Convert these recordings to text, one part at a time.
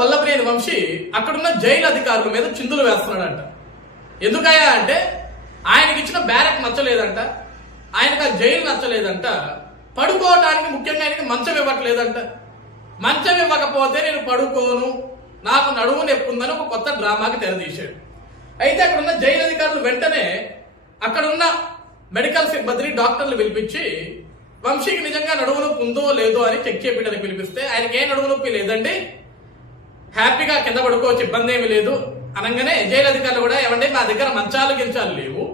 వల్లభనేని వంశీ అక్కడున్న జైలు అధికారుల మీద చిందులు వేస్తున్నాడంట. ఎందుకయ్యా అంటే ఆయనకి ఇచ్చిన బ్యారెక్ నచ్చలేదంట ఆయనకు ఆ జైలు నచ్చలేదంట పడుకోవడానికి ముఖ్యంగా ఆయనకి మంచం ఇవ్వట్లేదంట. మంచం ఇవ్వకపోతే నేను పడుకోను నాకు నడువు నెప్పుందని ఒక కొత్త డ్రామాకి తెరదీశాడు అయితే అక్కడున్న జైలు అధికారులు వెంటనే అక్కడున్న మెడికల్ సిబ్బందిని డాక్టర్లు పిలిపించి వంశీకి నిజంగా నడువు నొప్పి ఉందో లేదో అని చెక్ చేపించడానికి పిలిపిస్తే ఆయనకి ఏ నడువు నొప్పి లేదండి? హ్యాపీగా కింద పడుకోవచ్చు ఇబ్బంది ఏమి లేదు. అనగానే జైలు అధికారులు కూడా ఏమండి మా దగ్గర మంచాలు గించాలు లేవు.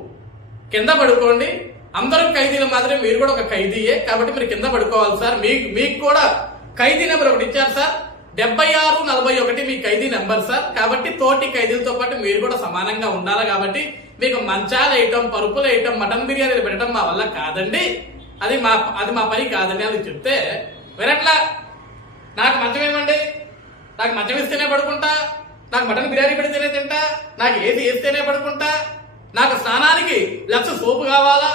కింద పడుకోండి. అందరూ ఖైదీలు మాత్రమే మీరు కూడా ఒక ఖైదీయే. కాబట్టి మీరు కింద పడుకోవాలి సార్. మీకు మీకు కూడా ఖైదీ నెంబర్ ఒకటి ఇచ్చారు సార్. డెబ్బై ఆరు నలభై ఒకటి మీ ఖైదీ నెంబర్ సార్. కాబట్టి తోటి ఖైదీలతో పాటు మీరు కూడా సమానంగా ఉండాలి కాబట్టి మీకు మంచాలు వేయటం పరుపులు వేయటం మటన్ బిర్యానీలు పెట్టడం మా వల్ల కాదండి. అది మా అది మా పని కాదండి. అని చెప్తే వినట్లా నాకు మంచం ఏమండి నాకు మంచం ఇస్తేనే పడుకుంటా నాకు మటన్ బిర్యానీ పెడితేనే తింటా నాకు ఏది వేస్తేనే పడుకుంటా నాకు స్నానానికి లక్ష సోపు కావాలా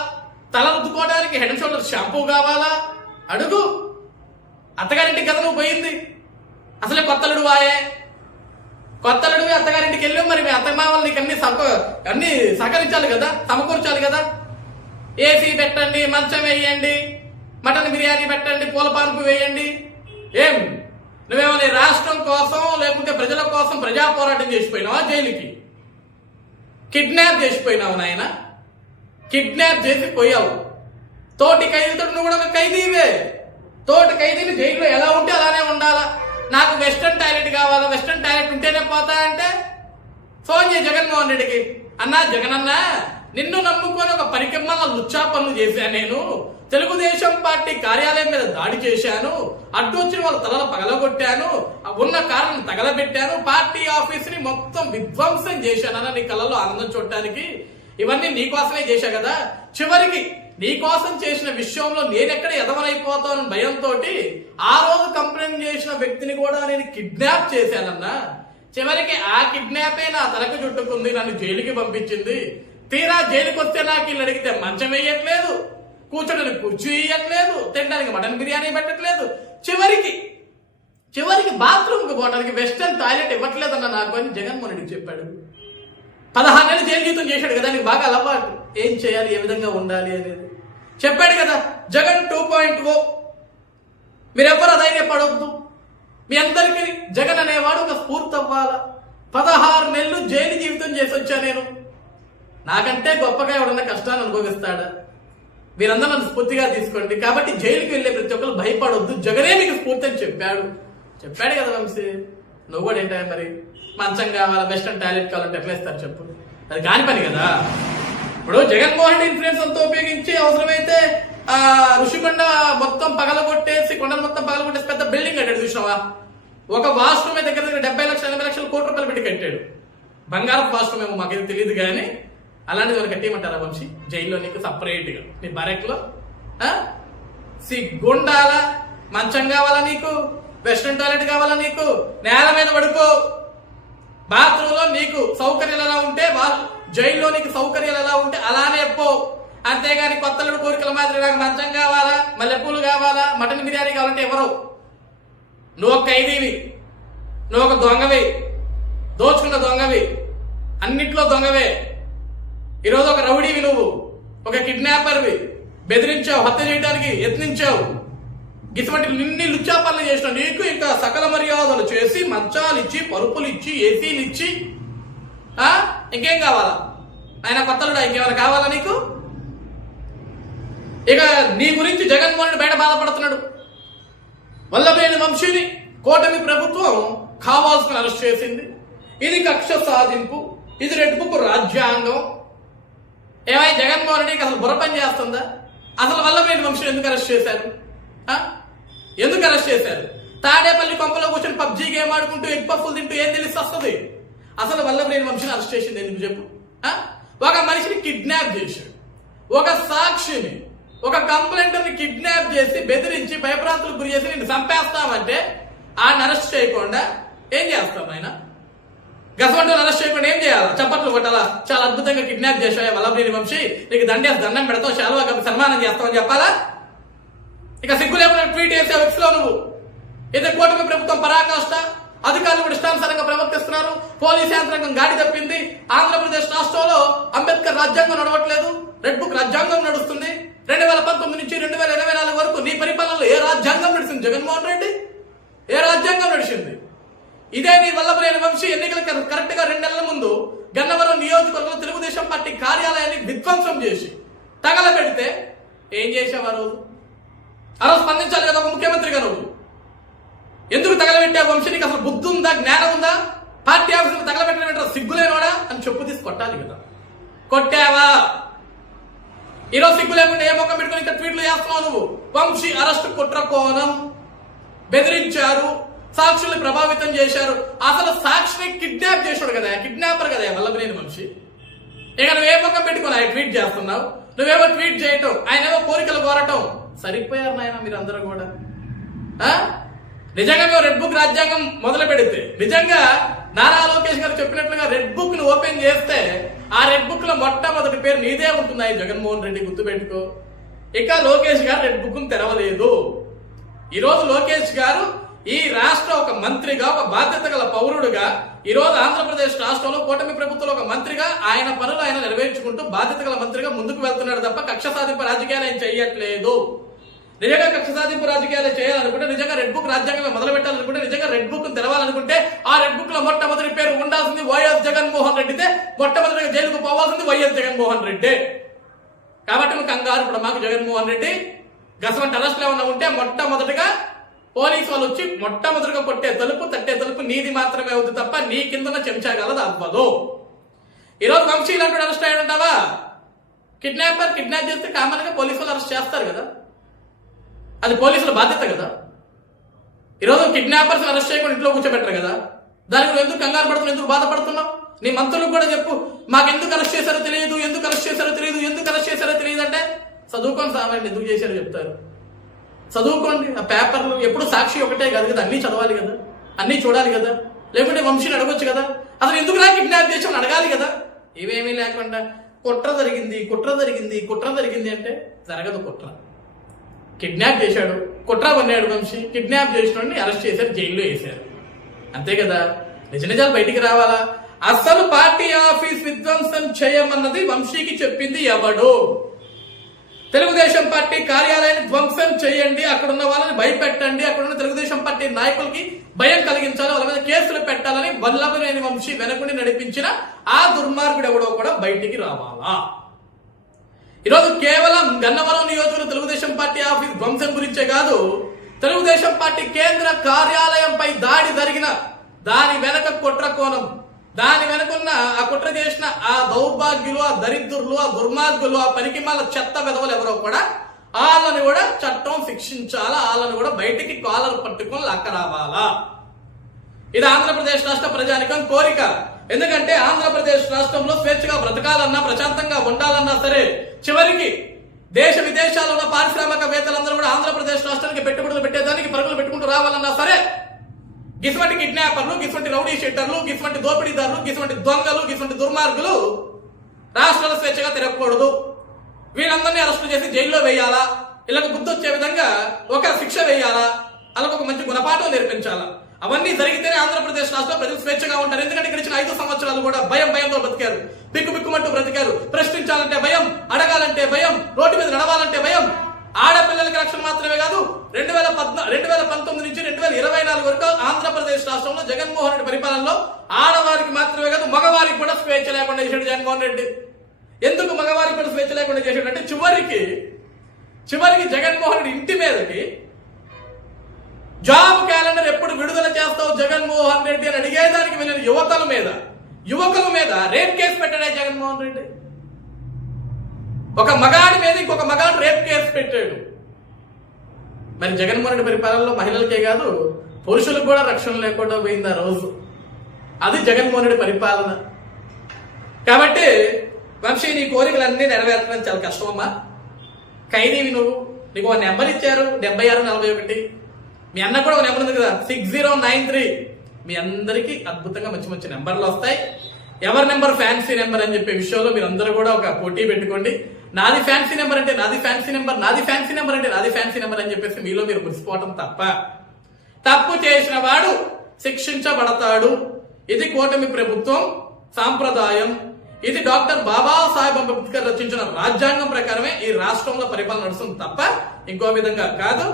తల రుద్దుకోవడానికి హెడ్ అండ్ షోల్డర్ షాంపూ కావాలా? అడుగు. అత్తగారింటికి కదా నువ్వు పోయింది? అసలే కొత్తలుడు వాయే. కొత్తలుడు అత్తగారింటికి వెళ్ళావు మరి మీ అత్తమామలు నీకు అన్ని సహ అన్ని సహకరించాలి కదా సమకూర్చాలి కదా? ఏసీ పెట్టండి మంచం వేయండి మటన్ బిర్యానీ పెట్టండి పూల పాన్పు వేయండి. ఏం? నువ్వేమో నీ రాష్ట్రం కోసం లేకుంటే ప్రజల కోసం ప్రజా పోరాటం చేసిపోయినావా జైలుకి? కిడ్నాప్ చేసిపోయినావు నాయన. కిడ్నాప్ చేసి పోయావు. తోటి ఖైదీతో నువ్వు కూడా ఒక ఖైదీవే తోటి ఖైదీని జైల్లో ఎలా ఉంటే అలానే ఉండాలా? నాకు వెస్ట్రన్ టాయిలెట్ కావాలా? వెస్ట్రన్ టాయిలెట్ ఉంటేనే పోతా అంటే? ఫోన్ చేయి జగన్మోహన్ రెడ్డికి. అన్నా జగన్ నిన్ను నమ్ముకొని ఒక పరికమ్మల లుచ్చా పనులు చేశాను నేను. తెలుగుదేశం పార్టీ కార్యాలయం మీద దాడి చేశాను. అడ్డు వచ్చిన వాళ్ళ తలలు పగలగొట్టాను. ఉన్న కారణం తగలబెట్టాను. పార్టీ ఆఫీస్ని మొత్తం విధ్వంసం చేశానని నీ కళ్ళలో ఆనందం చూడటానికి. ఇవన్నీ నీకోసమే చేశా కదా. చివరికి నీకోసం చేసిన విషయంలో నేనెక్కడ ఎదవనైపోతానని భయంతో ఆ రోజు కంప్లైంట్ చేసిన వ్యక్తిని కూడా నేను కిడ్నాప్ చేశానన్నా. చివరికి ఆ కిడ్నాపే నా తలకు చుట్టుకుంది. నన్ను జైలుకి పంపించింది. తీరా జైలుకి వస్తే నాకు వీళ్ళు అడిగితే మంచం వేయట్లేదు. కూర్చోడానికి కుర్చీ ఇవ్వట్లేదు తినడానికి మటన్ బిర్యానీ పెట్టట్లేదు. చివరికి చివరికి బాత్రూమ్కి పోవడానికి వెస్టర్న్ టాయిలెట్ ఇవ్వట్లేదన్న నాకు అని జగన్మోహన్ రెడ్డి చెప్పాడు. పదహారు నెలలు జైలు జీవితం చేశాడు కదా నీకు బాగా అలవాటు. ఏం చేయాలి ఏ విధంగా ఉండాలి అనేది. చెప్పాడు కదా జగన్ టూ పాయింట్ ఓ. మీరెవ్వరు అధైర్యపడొద్దు. మీ అందరికీ జగన్ అనేవాడు ఒక స్ఫూర్తి అవ్వాలా? పదహారు నెలలు జైలు జీవితం చేసి వచ్చా నేను? నాకంటే గొప్పగా ఎవడన్నా కష్టాన్ని అనుభవిస్తాడా? వీరందరూ స్ఫూర్తిగా తీసుకోండి. కాబట్టి జైలుకి వెళ్ళే ప్రతి ఒక్కరు భయపడొద్దు. జగనే మీకు స్ఫూర్తి అని చెప్పాడు. చెప్పాడు కదా వంశీ. నువ్వు కూడా ఏంటా మరి? మంచం కావాలా? వెస్టర్న్ టాయిలెట్ కావాలంటే ఎట్లేస్తారు చెప్పు. అది కాని పని కదా. ఇప్పుడు జగన్మోహన్ రెడ్డి ఇన్ఫ్లుయెన్స్ అంతా ఉపయోగించి అవసరమైతే ఆ ఋషికొండ మొత్తం పగలగొట్టేసి కొండలు మొత్తం పగలగొట్టేసి పెద్ద బిల్డింగ్ కట్టాడు చూసినావా? ఒక వాష్రూమ్ దగ్గర దగ్గర డెబ్బై లక్షల ఎనభై లక్షల కోట్ల రూపాయలు పెట్టి కట్టాడు. బంగారపు వాష్రూమ్ ఏమో మాకేది తెలియదు కానీ అలాంటిది వాళ్ళు కట్టేయమంటారా వంశీ? జైల్లో నీకు సపరేట్గా నీ బరెక్లో? సిగ్గుండాలా మంచం కావాలా నీకు? వెస్ట్రన్ టాయిలెట్ కావాలా నీకు? నేల మీద పడుకో. బాత్రూంలో నీకు సౌకర్యాలు ఎలా ఉంటే జైల్లో నీకు సౌకర్యాలు ఎలా ఉంటే అలానే పో. అంతేగాని కొత్తలుడు కోరికల మాదిరి నాకు మంచం కావాలా? మల్లెపూలు కావాలా? మటన్ బిర్యానీ కావాలంటే ఎవరు? నువ్వు ఒక ఖైదీవి. నువ్వు ఒక దొంగవి. దోచుకున్న దొంగవి. అన్నిట్లో దొంగవే. ఈరోజు ఒక రౌడీవి నువ్వు ఒక కిడ్నాపర్వి బెదిరించావు హత్య చేయడానికి యత్నించావు. ఇటువంటి నిన్ని లుచ్చాపల్లి చేసిన నీకు ఇంకా సకల మర్యాదలు చేసి మంచాలు ఇచ్చి పరుపులు ఇచ్చి ఏసీలు ఇచ్చి ఇంకేం కావాలా? ఆయన కొత్తలుడా? ఇంకేమైనా కావాలా నీకు? ఇక నీ గురించి జగన్మోహన్ బయట బాధపడుతున్నాడు. వల్లభేని వంశీని కూటమి ప్రభుత్వం కావాల్సిన అరెస్ట్ చేసింది. ఇది కక్ష సాధింపు. ఇది రెడ్ బుక్ రాజ్యాంగం. ఏమై జగన్మోహన్ రెడ్డికి అసలు బుర్ర పని చేస్తుందా? అసలు వల్లభేని వంశం ఎందుకు అరెస్ట్ చేశారు? ఎందుకు అరెస్ట్ చేశారు? తాడేపల్లి కొంపలో కూర్చొని పబ్జీ గేమ్ ఆడుకుంటూ ఎగ్ పఫ్ఫులు తింటూ ఏం తెలిసి వస్తుంది? అసలు వల్లభనేని వంశీని అరెస్ట్ చేసింది ఎందుకు చెప్పు? ఒక మనిషిని కిడ్నాప్ చేశాడు. ఒక సాక్షిని ఒక కంప్లైంట్ని కిడ్నాప్ చేసి బెదిరించి భయప్రాంతులకు గురి చేసి నేను చంపేస్తామంటే ఆయన అరెస్ట్ చేయకుండా ఏం చేస్తాం ఆయన? గసవంటూ అరెస్ట్ చేయాలి చప్పట్లు కొట్టాలా? చాలా అద్భుతంగా కిడ్నాప్ చేసావు వల్లభనేని వంశీ. నీకు దండేసి దండం పెడతావు శాలువా కప్పి సన్మానం చేస్తావని చెప్పాలా? ఇక సిగ్గు లేకుండా ట్వీట్ చేసే వ్యక్తిలో నువ్వు. ఇది కూటమి ప్రభుత్వం పరాకాష్ట అధికారులు కూడా ఇష్ట పోలీస్ యంత్రాంగం గాడి తప్పింది ఆంధ్రప్రదేశ్ రాష్ట్రంలో అంబేద్కర్ రాజ్యాంగం నడవట్లేదు రెడ్ బుక్ రాజ్యాంగం నడుస్తుంది. రెండు వేల పంతొమ్మిది నుంచి రెండు వేల ఇరవై నాలుగు వరకు నీ పరిపాలనలో ఏ రాజ్యాంగం నడిచింది? జగన్మోహన్ రెడ్డి? ఏ రాజ్యాంగం నడిచింది? ఇదే నీ వల్లభనేని వంశీ ఎన్నికల కరెక్ట్గా రెండు నెలల ముందు గన్నవరం నియోజకవర్గంలో తెలుగుదేశం పార్టీ కార్యాలయాన్ని విధ్వంసం చేసి తగలబెడితే ఏం చేసావు ఆ రోజు? ఆ రోజు స్పందించాలి కదా ఒక ముఖ్యమంత్రిగా నువ్వు ఎందుకు తగలబెట్టావు వంశీ? అసలు బుద్ధి ఉందా? జ్ఞానం ఉందా? పార్టీ ఆఫీసులు తగలబెట్టిన సిగ్గులేనోడా అని చెప్పు తీసి కొట్టాలి కదా. కొట్టావా? ఈరోజు సిగ్గు లేకుండా ఏ ముఖం పెట్టుకుని ఇంకా ట్వీట్లు చేస్తున్నావు నువ్వు? వంశీ అరెస్ట్ కుట్ర కోణం బెదిరించారు. సాక్షుల్ని ప్రభావితం చేశారు. అసలు సాక్షిని కిడ్నాప్ చేశాడు కదా కిడ్నాపర్ కదా వల్లభనేని మనిషి ఇక నువ్వే ముఖం పెట్టుకుని ఆయన ట్వీట్ చేస్తున్నావు? నువ్వేమో ట్వీట్ చేయటం ఆయన ఏమో కోరికలు కోరటం. సరిపోయారు నాయన మీరందరూ కూడా? నిజంగా మేము రెడ్ బుక్ రాజ్యాంగం మొదలు పెడితే నిజంగా నారా లోకేష్ గారు చెప్పినట్లుగా రెడ్ బుక్ను ఓపెన్ చేస్తే ఆ రెడ్ బుక్లో మొట్టమొదటి పేరు నీదే ఉంటుంది జగన్మోహన్ రెడ్డి గుర్తుపెట్టుకో? ఇక లోకేష్ గారు రెడ్ బుక్ తెరవలేదు. ఈ రోజు లోకేష్ గారు ఈ రాష్ట్ర ఒక మంత్రిగా ఒక బాధ్యత గల పౌరుడుగా ఈ రోజు ఆంధ్రప్రదేశ్ రాష్ట్రంలో కూటమి ప్రభుత్వంలో ఒక మంత్రిగా ఆయన పనులు ఆయన నెరవేర్చుకుంటూ బాధ్యత గల మంత్రిగా ముందుకు వెళ్తున్నాడు తప్ప కక్ష సాధింపు రాజకీయాలు ఆయన చేయట్లేదు. నిజంగా కక్ష సాధింపు రాజకీయాలు చేయాలనుకుంటే నిజంగా రెడ్ బుక్ రాజ్యాంగంలో మొదలు పెట్టాలనుకుంటే నిజంగా రెడ్ బుక్ తెరవాలనుకుంటే ఆ రెడ్ బుక్లో మొట్టమొదటి పేరు ఉండాల్సింది వైఎస్ జగన్మోహన్ రెడ్డితే మొట్టమొదటిగా జైలుకు పోవాల్సింది వైఎస్ జగన్మోహన్ రెడ్డి. కాబట్టి నువ్వు కంగారు ఇప్పుడు మాకు జగన్మోహన్ రెడ్డి. గసవంటి అరెస్టులు ఉన్న ఉంటే మొట్టమొదటిగా పోలీసు వాళ్ళు వచ్చి మొట్టమొదటిగా కొట్టే తలుపు తట్టే తలుపు నీది మాత్రమే అవుతుంది తప్ప నీ కిందన చెంచాగలదు అవ్వదు. ఈరోజు వంశీ ఇలాంటి అరెస్ట్ అయ్యాడంటావా? కిడ్నాపర్ కిడ్నాప్ చేస్తే కామన్గా పోలీసు వాళ్ళు అరెస్ట్ చేస్తారు కదా. అది పోలీసుల బాధ్యత కదా. ఈరోజు కిడ్నాపర్స్ అరెస్ట్ చేయకుండా ఇంట్లో కూర్చోబెట్టరు కదా. దానికి నువ్వు ఎందుకు కంగారు పడుతున్నావు? ఎందుకు బాధపడుతున్నావు? నీ మంత్రులకు కూడా చెప్పు. మాకు ఎందుకు అరెస్ట్ చేశారో తెలియదు? ఎందుకు అరెస్ట్ చేశారో తెలియదు? ఎందుకు అరెస్ట్ చేశారో తెలియదు అంటే చదువుకొని సామాన్యం ఎందుకు చేశారో చెప్తారు. చదువుకోండి. ఆ పేపర్లు ఎప్పుడు సాక్షి ఒకటే కాదు కదా అన్నీ చదవాలి కదా అన్నీ చూడాలి కదా. లేకుంటే వంశీని అడగొచ్చు కదా. అసలు ఎందుకు నా కిడ్నాప్ చేసామని అడగాలి కదా? ఇవేమీ లేకుండా కుట్ర జరిగింది కుట్ర జరిగింది కుట్ర జరిగింది అంటే జరగదు కుట్ర. కిడ్నాప్ చేశాడు కుట్ర పన్నాడు వంశీ. కిడ్నాప్ చేసినోడిని అరెస్ట్ చేశారు జైల్లో వేశారు. అంతే కదా? నిజ నిజాలు బయటికి రావాలా? అసలు పార్టీ ఆఫీస్ విధ్వంసం చేయమన్నది వంశీకి చెప్పింది ఎవడు? తెలుగుదేశం పార్టీ కార్యాలయాన్ని ధ్వంసం చేయండి అక్కడ ఉన్న వాళ్ళని భయపెట్టండి అక్కడ ఉన్న తెలుగుదేశం పార్టీ నాయకులకి భయం కలిగించాలి వాళ్ళ మీద కేసులు పెట్టాలని వల్లభనేని వంశీ వెనకుండి నడిపించిన ఆ దుర్మార్గుడు ఎవడో కూడా బయటికి రావాలా? ఈరోజు కేవలం గన్నవరం నియోజకవర్గ తెలుగుదేశం పార్టీ ఆఫీస్ ధ్వంసం గురించే కాదు తెలుగుదేశం పార్టీ కేంద్ర కార్యాలయంపై దాడి జరిగిన దాని వెనక కుట్ర కోణం దాని వెనుకున్న ఆ కుట్ర చేసిన ఆ దౌర్భాగ్యులు ఆ దరిద్రులు ఆ దుర్మార్గులు ఆ పనికిమాల చెత్త విధవలు ఎవరో కూడా వాళ్ళని కూడా చట్టం శిక్షించాలా? వాళ్ళని కూడా బయటికి కాలర్ పట్టుకొని లక్క రావాలా? ఇది ఆంధ్రప్రదేశ్ రాష్ట్ర ప్రజానికం కోరిక. ఎందుకంటే ఆంధ్రప్రదేశ్ రాష్ట్రంలో స్వేచ్ఛగా బ్రతకాలన్నా ప్రశాంతంగా ఉండాలన్నా సరే చివరికి దేశ విదేశాల్లో ఉన్న పారిశ్రామికవేత్తలందరూ కూడా ఆంధ్రప్రదేశ్ రాష్ట్రానికి పెట్టుబడులు పెట్టేదానికి పరుగులు పెట్టుకుంటూ రావాలన్నా సరే గిసువంటి కిడ్నాపర్లు గిసువంటి రౌడీ షీటర్లు గిసువంటి దోపిడీదారులు గిసువంటి దొంగలు గిసువంటి దుర్మార్గులు రాష్ట్రాల స్వేచ్ఛగా తిరగకూడదు. వీళ్ళందరినీ అరెస్టు చేసి జైల్లో వేయాలా? వీళ్ళకి బుద్ధి వచ్చే విధంగా ఒక శిక్ష వేయాలా? వాళ్ళకు ఒక మంచి గుణపాఠం నేర్పించాలా? అవన్నీ జరిగితేనే ఆంధ్రప్రదేశ్ రాష్ట్రంలో ప్రజలు స్వేచ్ఛగా ఉంటారు. ఎందుకంటే గడిచిన ఐదు సంవత్సరాలు కూడా భయం భయంతో బ్రతికారు. బిక్కు బిక్కుమంటూ బ్రతికారు. ప్రశ్నించాలంటే భయం అడగాలంటే భయం రోడ్డు మీద నడవాలంటే భయం. ఆడపిల్లలకి రక్షణ మాత్రమే రెండు వేల పంతొమ్మిది నుంచి రెండు వేల ఇరవై నాలుగు వరకు ఆంధ్రప్రదేశ్ రాష్ట్రంలో జగన్మోహన్ రెడ్డి పరిపాలనలో ఆడవారికి మాత్రమే కాదు మగవారికి కూడా స్వేచ్ఛ లేకుండా చేశాడు జగన్మోహన్ రెడ్డి. ఎందుకు మగవారికి కూడా స్వేచ్ఛ లేకుండా చేశాడు అంటే చివరికి చివరికి జగన్మోహన్ రెడ్డి ఇంటి మీదకి జాబ్ క్యాలెండర్ ఎప్పుడు విడుదల చేస్తావు జగన్మోహన్ రెడ్డి అని అడిగేదానికి వెళ్ళిన యువతల మీద యువకుల మీద రేప్ కేసు పెట్టాడే జగన్మోహన్ రెడ్డి. ఒక మగాడి మీద ఇంకొక మగాడు రేప్ కేసు పెట్టాడు. మరి జగన్మోహన్ రెడ్డి పరిపాలనలో మహిళలకే కాదు పురుషులకు కూడా రక్షణ లేకుండా పోయింది ఆ రోజు. అది జగన్మోహన్ రెడ్డి పరిపాలన. కాబట్టి వంశీ నీ కోరికలన్నీ నెరవేర్చడం చాలా కష్టమమ్మా. ఖైదీవి నువ్వు. నీకు ఒక నెంబర్ ఇచ్చారు డెబ్బై ఆరు నలభై ఒకటి. మీ అన్న కూడా ఒక నెంబర్ ఉంది కదా సిక్స్ జీరో నైన్ త్రీ. మీ అందరికీ అద్భుతంగా మంచి మంచి నెంబర్లు వస్తాయి. ఎవరి నెంబర్ ఫ్యాన్సీ నెంబర్ అని చెప్పే విషయంలో మీరు అందరూ కూడా ఒక పోటీ పెట్టుకోండి. నాది ఫ్యాన్సీ నెంబర్ అంటే నాది ఫ్యాన్సీ నెంబర్ నాది ఫ్యాన్సీ నెంబర్ అంటే నాది ఫ్యాన్సీ నెంబర్ అని చెప్పేసి మీలో మీరు మురిసిపోవటం తప్ప. తప్పు చేసిన వాడు శిక్షించబడతాడు. ఇది కూటమి ప్రభుత్వం సాంప్రదాయం. ఇది డాక్టర్ బాబాసాహెబ్ అంబేద్కర్ రచించిన రాజ్యాంగం ప్రకారమే ఈ రాష్ట్రంలో పరిపాలన నడుస్తుంది తప్ప ఇంకో విధంగా కాదు.